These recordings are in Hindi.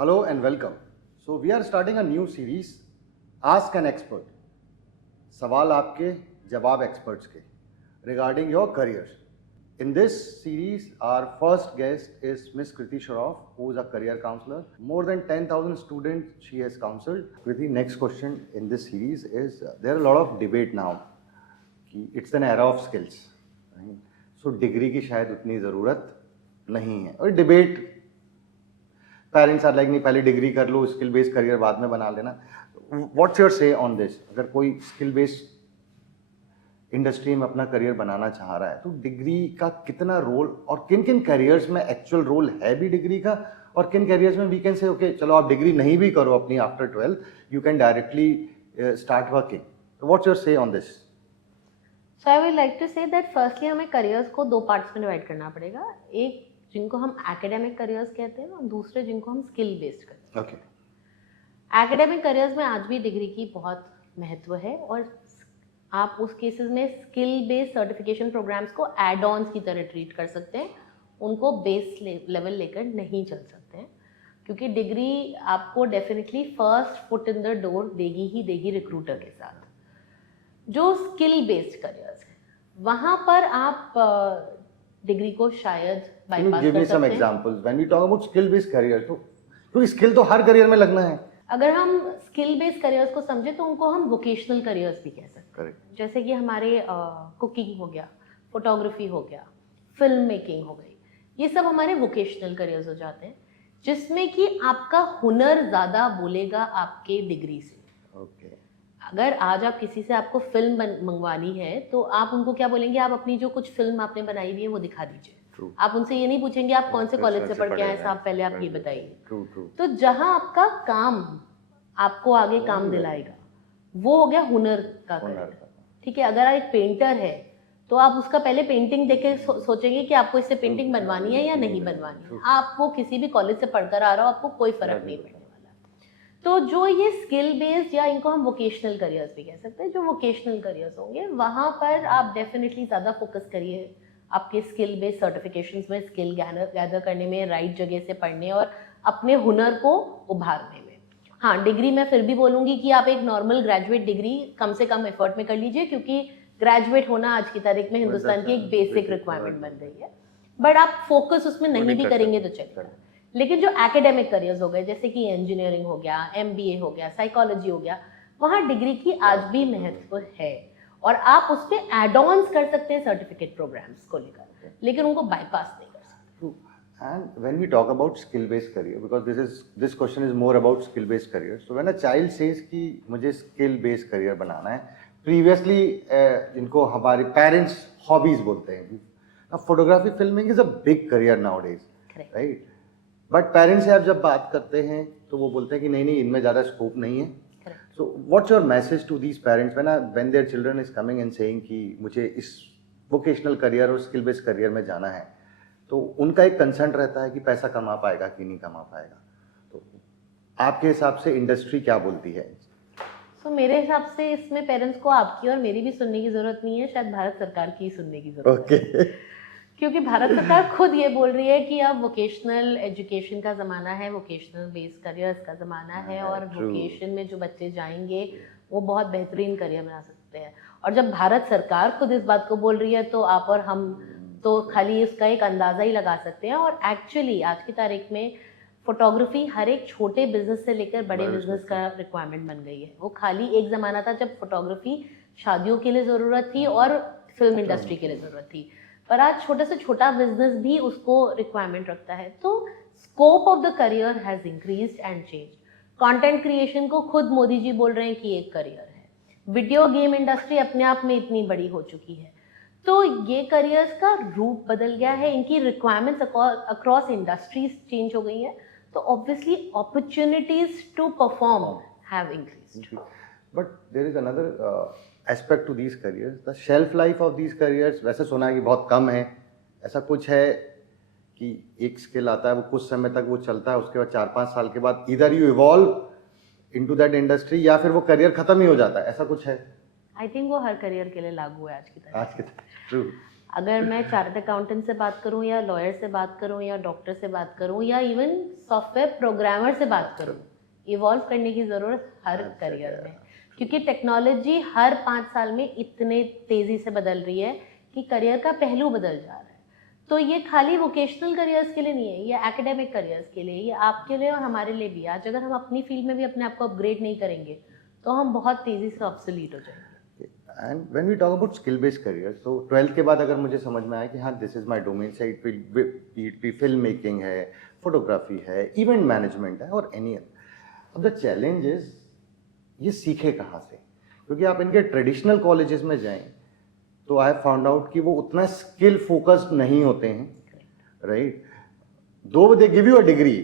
Hello and welcome. So we are starting a new series, Ask an Expert. सवाल आपके, जवाब experts के, regarding your careers. In this series, our first guest is Miss Kriti Shroff, who is a career counselor. More than 10,000 students she has counseled. Kriti, next question in this series is, there are a lot of debate now. It's an era of skills. Right? So degree की शायद उतनी ज़रूरत नहीं है. और debate पेरेंट्स आर लाइक नहीं पहले डिग्री कर लो, स्किल बेस्ड करियर बाद में बना लेना. What's your say on this? अगर कोई स्किल बेस्ड इंडस्ट्री में अपना करियर बनाना चाह रहा है तो डिग्री का कितना रोल, और किन किन करियर्स में एक्चुअल रोल है भी डिग्री का, और किन करियर्स में वी कैन से ओके चलो आप डिग्री नहीं भी करो अपनी after 12 you can directly start working. What's your say on this? So I would like to say that firstly हमें करियर्स को दो पार्ट्स में डिवाइड करना पड़ेगा. एक जिनको हम एकेडमिक करियर्स कहते हैं और दूसरे जिनको हम स्किल बेस्ड कहते हैं. ओके. एकेडमिक करियर्स में आज भी डिग्री की बहुत महत्व है और आप उस केसेस में स्किल बेस्ड सर्टिफिकेशन प्रोग्राम्स को एड ऑन्स की तरह ट्रीट कर सकते हैं. उनको बेस लेवल लेकर नहीं चल सकते हैं क्योंकि डिग्री आपको definitely first foot in the door देगी ही देगी रिक्रूटर के साथ. जो स्किल बेस्ड करियर्स हैं वहाँ पर आप डिग्री को शायद बाईपास कर सकते हैं. Examples when we talk about skill based career, तो स्किल तो हर करियर में लगना है. अगर हम स्किल बेस्ड करियर्स को समझे तो उनको हम वोकेशनल करियर्स भी कह सकते हैं. करेक्ट. जैसे कि हमारे कुकिंग हो गया, फोटोग्राफी हो गया, फिल्म मेकिंग हो गई, ये सब हमारे वोकेशनल करियर्स हो जाते हैं जिसमें कि आपका हुनर ज़्यादा बोलेगा आपके डिग्री से. ओके. अगर आज आप किसी से आपको फिल्म मंगवानी है तो आप उनको क्या बोलेंगे, आप अपनी जो कुछ फिल्म आपने बनाई हुई है वो दिखा दीजिए. आप उनसे ये नहीं पूछेंगे आप कौन से कॉलेज से पढ़ के आए साहब, पहले आप ये बताइए. तो जहां आपका काम आपको आगे काम दिलाएगा वो हो गया हुनर का करियर. ठीक है. अगर आप एक पेंटर है तो आप उसका पहले पेंटिंग देख के सोचेंगे कि आपको इससे पेंटिंग बनवानी है या नहीं बनवानी है. आप वो किसी भी कॉलेज से पढ़कर आ रहा हो, आपको कोई फर्क नहीं पड़ने वाला. तो जो ये स्किल बेस्ड या इनको हम वोकेशनल करियर्स भी कह सकते हैं, जो वोकेशनल करियर्स होंगे वहाँ पर आप डेफिनेटली ज़्यादा फोकस करिए आपके स्किल बेस्ड सर्टिफिकेशंस में, स्किल गैदर करने में, राइट जगह से पढ़ने और अपने हुनर को उभारने में. हाँ, डिग्री मैं फिर भी बोलूँगी कि आप एक नॉर्मल ग्रेजुएट डिग्री कम से कम एफर्ट में कर लीजिए क्योंकि ग्रेजुएट होना आज की तारीख में हिंदुस्तान की एक बेसिक रिक्वायरमेंट बन रही है. बट आप फोकस उसमें नहीं भी करेंगे तो चलेगा. लेकिन जो एकेडमिक करियर्स हो गए जैसे कि इंजीनियरिंग हो गया, MBA हो गया, साइकोलॉजी हो गया, वहाँ डिग्री की आज भी महत्व है और आप उस पर एड ऑन्स कर सकते हैं सर्टिफिकेट प्रोग्राम्स को लेकर, लेकिन उनको बाईपास नहीं कर सकते. And when we talk about skill-based career, because this question is more about skill-based career. So when a child says कि मुझे skill-based career बनाना है, previously जिनको हमारे parents hobbies बोलते हैं. Now photography, filming is a big career nowadays, right? But parents से आप जब बात करते हैं तो वो बोलते हैं कि नहीं इनमें ज़्यादा स्कोप नहीं है. So what's your message to these parents when their children is coming and saying कि मुझे इस vocational career और skill based career में जाना है, तो उनका एक कंसर्न रहता है कि पैसा कमा पाएगा कि नहीं कमा पाएगा. तो आपके हिसाब से इंडस्ट्री क्या बोलती है? So, मेरे हिसाब से इसमें पेरेंट्स को आपकी और मेरी भी सुनने की जरूरत नहीं है, शायद भारत सरकार की सुनने की जरूरत है. क्योंकि भारत सरकार खुद ये बोल रही है कि अब वोकेशनल एजुकेशन का ज़माना है, वोकेशनल बेस्ड करियर्स का ज़माना है और वोकेशन में जो बच्चे जाएंगे वो बहुत बेहतरीन करियर बना सकते हैं. और जब भारत सरकार खुद इस बात को बोल रही है तो आप और हम तो खाली इसका एक अंदाज़ा ही लगा सकते हैं. और एक्चुअली आज की तारीख में फोटोग्राफी हर एक छोटे बिजनेस से लेकर बड़े बिजनेस का रिक्वायरमेंट बन गई है. वो खाली एक ज़माना था जब फोटोग्राफी शादियों के लिए ज़रूरत थी और फिल्म इंडस्ट्री के लिए ज़रूरत थी, पर आज छोटे से छोटा बिजनेस भी उसको रिक्वायरमेंट रखता है. तो scope of the career has increased and changed. Content creation को खुद मोदी जी बोल रहे हैं कि एक करियर है. वीडियो गेम इंडस्ट्री अपने आप में इतनी बड़ी हो चुकी है. तो ये करियर्स का रूप बदल गया है, इनकी रिक्वायरमेंट्स अक्रॉस इंडस्ट्रीज चेंज हो गई हैं. तो obviously opportunities to perform have increased. But there is another aspect to these careers, the shelf life of these careers. वैसे सुना है कि बहुत कम है, ऐसा कुछ है कि एक स्किल आता है वो कुछ समय तक वो चलता है, उसके बाद 4-5 साल के बाद इधर you evolve into that industry या फिर वो करियर खत्म ही हो जाता है, ऐसा कुछ है? आई थिंक वो हर करियर के लिए लागू है आज की तरह. ट्रू. अगर मैं चार्टर्ड अकाउंटेंट से बात करूं या लॉयर से बात करूं या डॉक्टर से बात करूं या इवन सॉफ्टवेयर प्रोग्रामर से बात करूं, इवॉल्व करने की ज़रूरत हर करियर में, क्योंकि टेक्नोलॉजी हर 5 साल में इतने तेज़ी से बदल रही है कि करियर का पहलू बदल जा रहा है। तो ये खाली वोकेशनल करियर्स के लिए नहीं है, ये एकेडमिक करियर्स के लिए, ये आपके लिए और हमारे लिए भी। आज अगर हम अपनी फील्ड में भी अपने आप को अपग्रेड नहीं करेंगे तो हम बहुत तेज़ी से ऑब्सोलीट हो जाएंगे। And when we talk about skill based career, तो 12th के बाद अगर मुझे समझ में आया कि हाँ दिस इज माय डोमेन, से इट बी फिल्म मेकिंग है, फोटोग्राफी है, इवेंट मैनेजमेंट है और एनी अदर। अब द चैलेंज इज ये सीखे कहाँ से, क्योंकि आप इनके ट्रेडिशनल कॉलेजेस में जाएं तो आई फाउंड आउट कि वो उतना स्किल फोकस्ड नहीं होते हैं, राइट? दो they give you a degree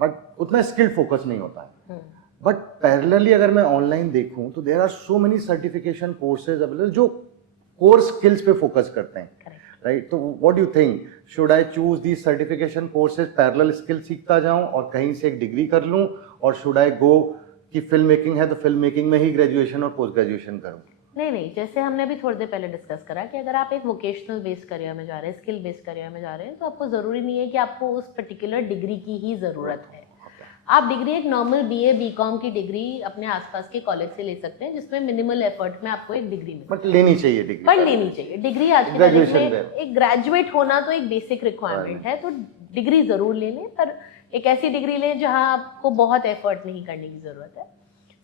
but उतना स्किल फोकस नहीं होता है। बट पैरेलली अगर मैं ऑनलाइन देखूं तो there are so many certification courses available जो कोर स्किल्स पे फोकस करते हैं, राइट? तो what do you think, should I choose these certification courses, parallel skill सीखता जाऊं और कहीं से एक डिग्री कर लूं, और शुड आई गो कि फिल्म मेकिंग है तो फिल्म मेकिंग में ही ग्रेजुएशन और पोस्ट ग्रेजुएशन करूं? नहीं, जैसे हमने अभी थोड़ी देर पहले डिस्कस करा कि अगर आप एक वोकेशनल बेस्ड करियर में जा रहे हैं, स्किल बेस्ड करियर में जा रहे हैं, तो आपको ज़रूरी नहीं है कि आपको उस पर्टिकुलर डिग्री की ही ज़रूरत है। आप डिग्री एक नॉर्मल BA BCom की डिग्री अपने आसपास के कॉलेज से ले सकते हैं, जिसमें मिनिमल एफर्ट में आपको एक डिग्री मिलती है। बट लेनी चाहिए डिग्री, पर लेनी चाहिए डिग्री। आज के तारीख में एक ग्रेजुएट होना तो एक बेसिक रिक्वायरमेंट है, तो डिग्री ज़रूर ले लें, पर एक ऐसी डिग्री लें जहाँ आपको बहुत एफर्ट नहीं करने की ज़रूरत है।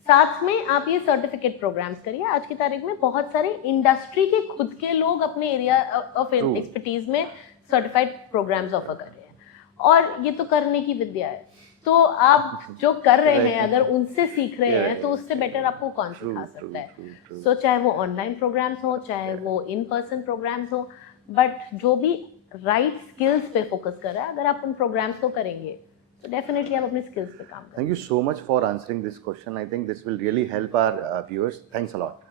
साथ में आप ये सर्टिफिकेट प्रोग्राम्स करिए। आज की तारीख में बहुत सारे इंडस्ट्री के खुद के लोग अपने एरिया ऑफ एक्सपर्टीज में सर्टिफाइड प्रोग्राम्स ऑफर कर रहे हैं, और ये तो करने की विद्या है। तो आप जो कर रहे हैं अगर उनसे सीख रहे हैं तो उससे बेटर आपको कौन सिखा सकता है। सो चाहे वो ऑनलाइन प्रोग्राम्स हो, चाहे वो इन पर्सन प्रोग्राम्स हो, बट जो भी राइट स्किल्स पे फोकस कर रहा है, अगर आप उन प्रोग्राम्स को करेंगे तो डेफिनेटली आप अपने स्किल्स पे काम करेंगे। Thank you so much for answering this question. I think this will really help our viewers. Thanks a lot.